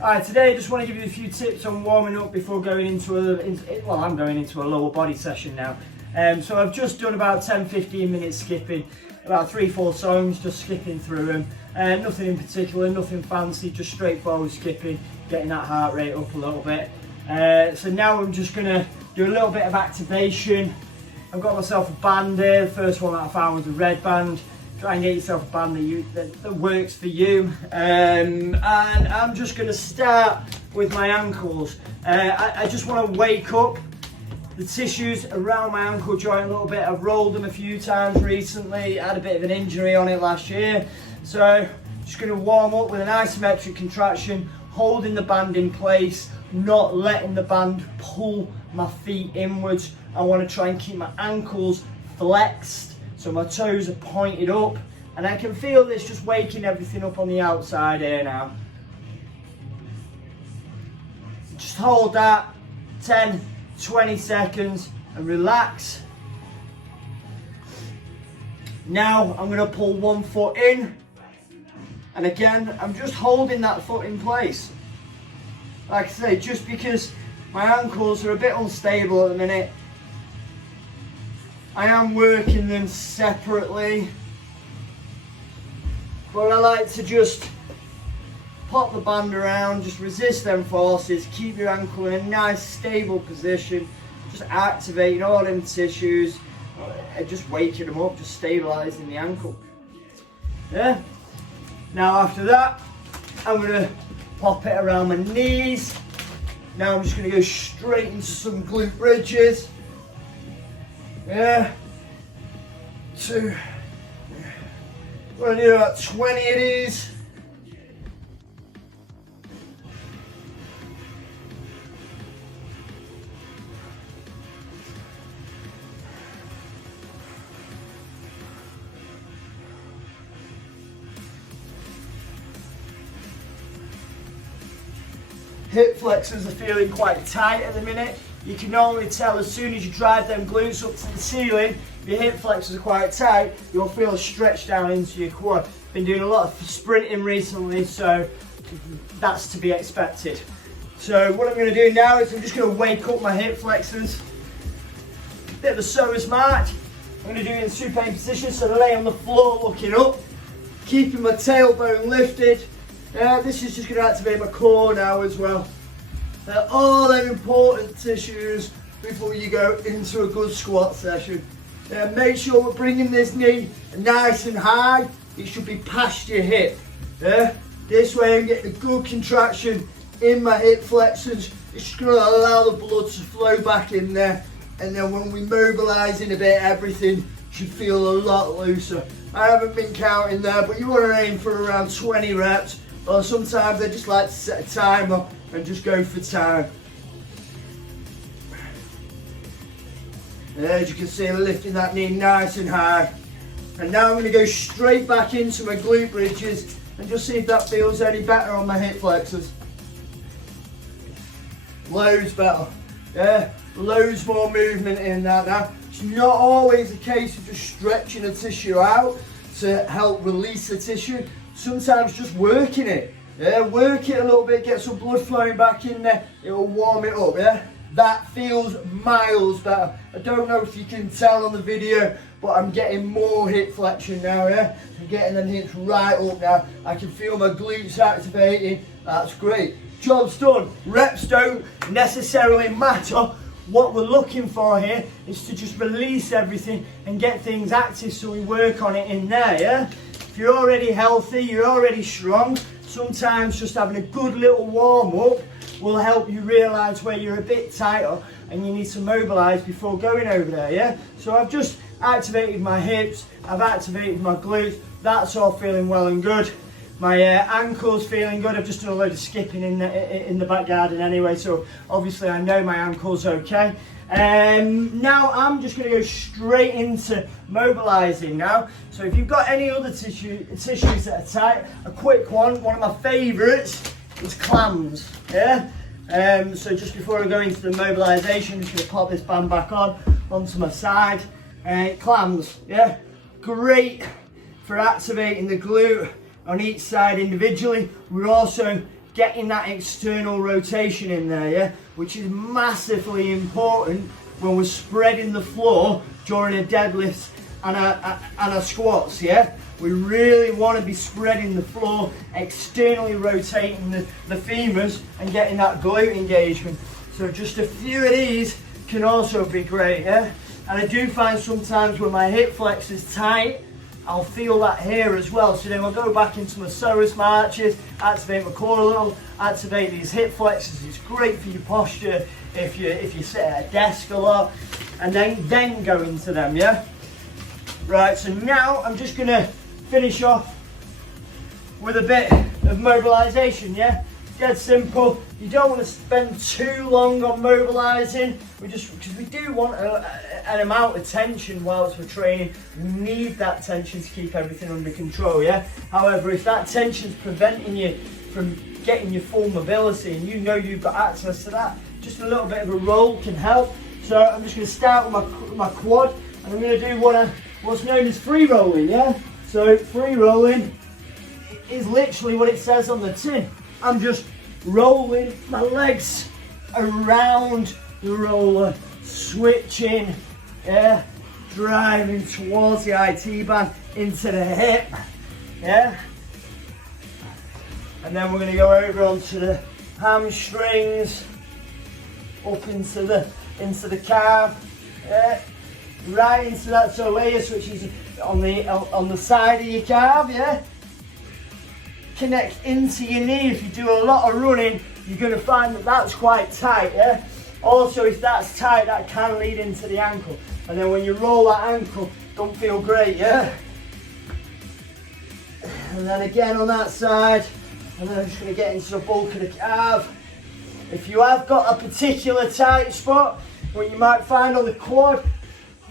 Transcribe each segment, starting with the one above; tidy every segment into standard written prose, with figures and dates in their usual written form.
Alright, today I just want to give you a few tips on warming up before going into I'm going into a lower body session now. So I've just done about 10-15 minutes skipping, about 3-4 songs, just skipping through them. Nothing in particular, nothing fancy, just straightforward skipping, getting that heart rate up a little bit. So now I'm just going to do a little bit of activation. I've got myself a band here. The first one that I found was a red band. Try and get yourself a band that works for you. And I'm just going to start with my ankles. I just want to wake up the tissues around my ankle joint a little bit. I've rolled them a few times recently. I had a bit of an injury on it last year. So just going to warm up with an isometric contraction, holding the band in place, not letting the band pull my feet inwards. I want to try and keep my ankles flexed, so my toes are pointed up, and I can feel this just waking everything up on the outside here now. Just hold that 10-20 seconds and relax. Now I'm going to pull one foot in, and again I'm just holding that foot in place. Like I say, just because my ankles are a bit unstable at the minute, I am working them separately, but I like to just pop the band around, just resist them forces, keep your ankle in a nice stable position, just activating all them tissues, and just waking them up, just stabilising the ankle. Yeah. Now after that, I'm going to pop it around my knees. Now I'm just going to go straight into some glute bridges. Yeah, we're going to do about 20 of these. Hip flexors are feeling quite tight at the minute. You can normally tell as soon as you drive them glutes up to the ceiling, your hip flexors are quite tight, you'll feel a stretch down into your quad. Been doing a lot of sprinting recently, so that's to be expected. So what I'm going to do now is I'm just going to wake up my hip flexors. Bit of a sower's march. I'm going to do it in supine position, so I lay on the floor looking up, keeping my tailbone lifted. This is just going to activate my core now as well. All them important tissues before you go into a good squat session. Make sure we're bringing this knee nice and high. It should be past your hip. This way I'm getting a good contraction in my hip flexors. It's just going to allow the blood to flow back in there. And then when we mobilise in a bit, everything should feel a lot looser. I haven't been counting there, but you want to aim for around 20 reps. Or sometimes I just like to set a timer and just go for time. As you can see, I'm lifting that knee nice and high. And now I'm going to go straight back into my glute bridges and just see if that feels any better on my hip flexors. Loads better. Yeah, loads more movement in that now. It's not always a case of just stretching a tissue out to help release the tissue. Sometimes just working it. Yeah, work it a little bit, get some blood flowing back in there, it will warm it up, yeah? That feels miles better. I don't know if you can tell on the video, but I'm getting more hip flexion now, yeah? I'm getting the hips right up now. I can feel my glutes activating. That's great. Job's done. Reps don't necessarily matter. What we're looking for here is to just release everything and get things active, so we work on it in there, yeah? If you're already healthy, you're already strong, sometimes just having a good little warm up will help you realise where you're a bit tighter and you need to mobilise before going over there, yeah? So I've just activated my hips, I've activated my glutes, that's all feeling well and good. My ankle's feeling good. I've just done a load of skipping in the back garden anyway, so obviously I know my ankle's okay. Now I'm just going to go straight into mobilising now. So if you've got any other tissues that are tight, a quick one of my favourites is clams. Yeah. So just before I go into the mobilisation, I'm just going to pop this band back onto my side. Clams. Yeah. Great for activating the glute on each side individually. We're also getting that external rotation in there, yeah, which is massively important when we're spreading the floor during a deadlift and a squats, yeah. We really want to be spreading the floor, externally rotating the femurs and getting that glute engagement. So just a few of these can also be great, yeah. And I do find sometimes when my hip flex is tight, I'll feel that here as well. So then I'll go back into my psoas marches, activate my core a little, activate these hip flexors. It's great for your posture if you sit at a desk a lot, and then go into them, yeah. Right, so now I'm just gonna finish off with a bit of mobilisation, yeah? Dead simple. You don't want to spend too long on mobilising, because we do want an amount of tension whilst we're training. We need that tension to keep everything under control, yeah? However, if that tension's preventing you from getting your full mobility and you know you've got access to that, just a little bit of a roll can help. So I'm just going to start with my quad, and I'm going to do what's known as free rolling, yeah? So free rolling is literally what it says on the tin. I'm just rolling my legs around the roller, switching, yeah, driving towards the IT band into the hip, yeah. And then we're going to go over onto the hamstrings, up into the calf, yeah, right into that soleus, which is on the side of your calf, yeah. Connect into your knee. If you do a lot of running, you're going to find that that's quite tight, yeah. Also, if that's tight, that can lead into the ankle, and then when you roll that ankle, don't feel great, yeah. And then again on that side, and then I'm just going to get into the bulk of the calf. If you have got a particular tight spot, what you might find on the quad,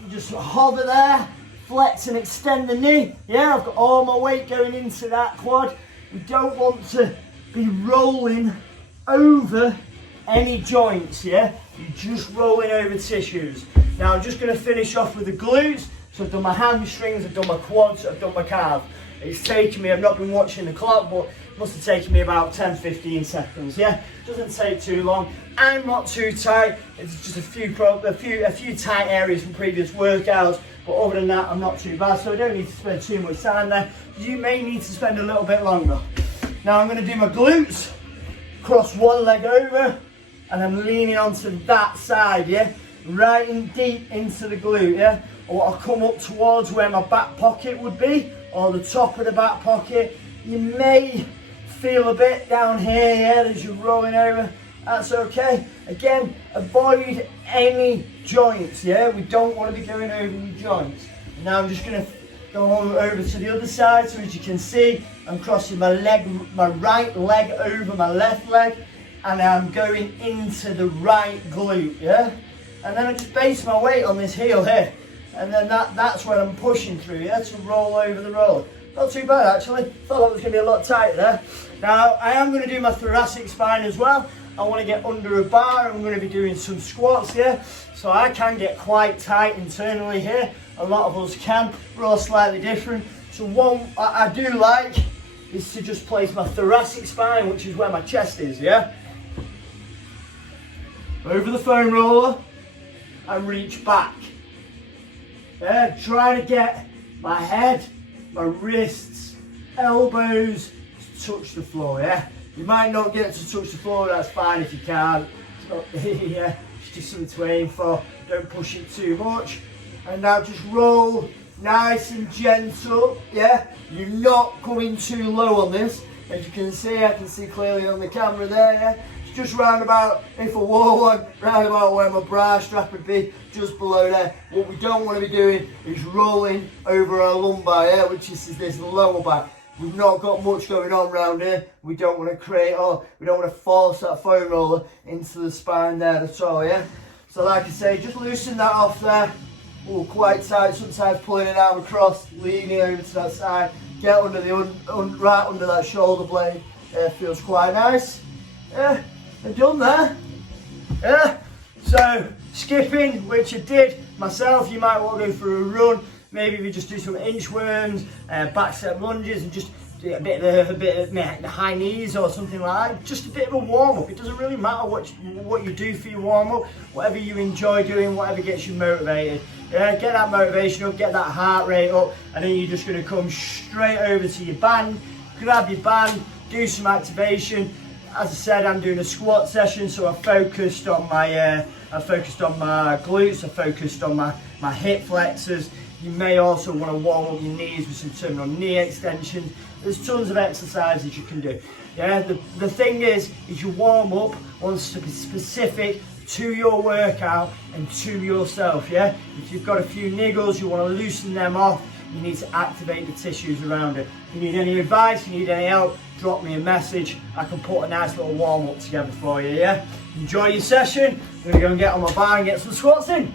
you just hover there, flex and extend the knee, yeah. I've got all my weight going into that quad. We don't want to be rolling over any joints, yeah? You're just rolling over tissues. Now I'm just going to finish off with the glutes. So I've done my hamstrings, I've done my quads, I've done my calf. It's taken me, I've not been watching the clock, but it must have taken me about 10-15 seconds, yeah? Doesn't take too long. I'm not too tight, it's just a few tight areas from previous workouts, but other than that, I'm not too bad, so I don't need to spend too much time there. You may need to spend a little bit longer. Now I'm going to do my glutes, cross one leg over, and I'm leaning onto that side, yeah? Right in deep into the glute, yeah? Or I'll come up towards where my back pocket would be, or the top of the back pocket. You may feel a bit down here, yeah, as you're rolling over. That's okay. Again, avoid any joints, yeah? We don't want to be going over any joints. Now I'm just going to go over to the other side. So as you can see, I'm crossing my right leg over my left leg, and I'm going into the right glute, yeah? And then I just base my weight on this heel here, and then that's when I'm pushing through, yeah, to roll over the roller. Not too bad actually. Thought that was going to be a lot tighter there. Now I am going to do my thoracic spine as well. I want to get under a bar. I'm going to be doing some squats here, so I can get quite tight internally here. A lot of us can. We're all slightly different. So one I do like is to just place my thoracic spine, which is where my chest is, yeah? Over the foam roller and reach back. Yeah, trying to get my head, my wrists, elbows to touch the floor, yeah? You might not get to touch the floor, that's fine if you can't. It's not, yeah, it's just something to aim for. Don't push it too much. And now just roll nice and gentle, yeah? You're not going too low on this. As you can see, I can see clearly on the camera there, yeah? It's just round about, if I wore one, round about where my bra strap would be, just below there. What we don't want to be doing is rolling over our lumbar, yeah? Which is this lower back. We've not got much going on around here. We don't want to we don't want to force that foam roller into the spine there at all, yeah? So like I say, just loosen that off there. Oh, quite tight, sometimes pulling an arm across, leaning over to that side. Get under right under that shoulder blade. Feels quite nice. Yeah, and done there. Yeah, so skipping, which I did myself. You might want to go for a run. Maybe we just do some inchworms, back step lunges, and just a bit of the high knees or something like that. Just a bit of a warm up. It doesn't really matter what you do for your warm up. Whatever you enjoy doing, whatever gets you motivated. Yeah, get that motivation up, get that heart rate up, and then you're just going to come straight over to your band, grab your band, do some activation. As I said, I'm doing a squat session, so I focused on my glutes, I focused on my hip flexors. You may also want to warm up your knees with some terminal knee extension. There's tons of exercises you can do. Yeah, the thing is your warm up wants to be specific to your workout and to yourself. Yeah, if you've got a few niggles, you want to loosen them off, you need to activate the tissues around it. If you need any advice, you need any help, drop me a message. I can put a nice little warm up together for you. Yeah, enjoy your session. I'm gonna go and get on my bar and get some squats in.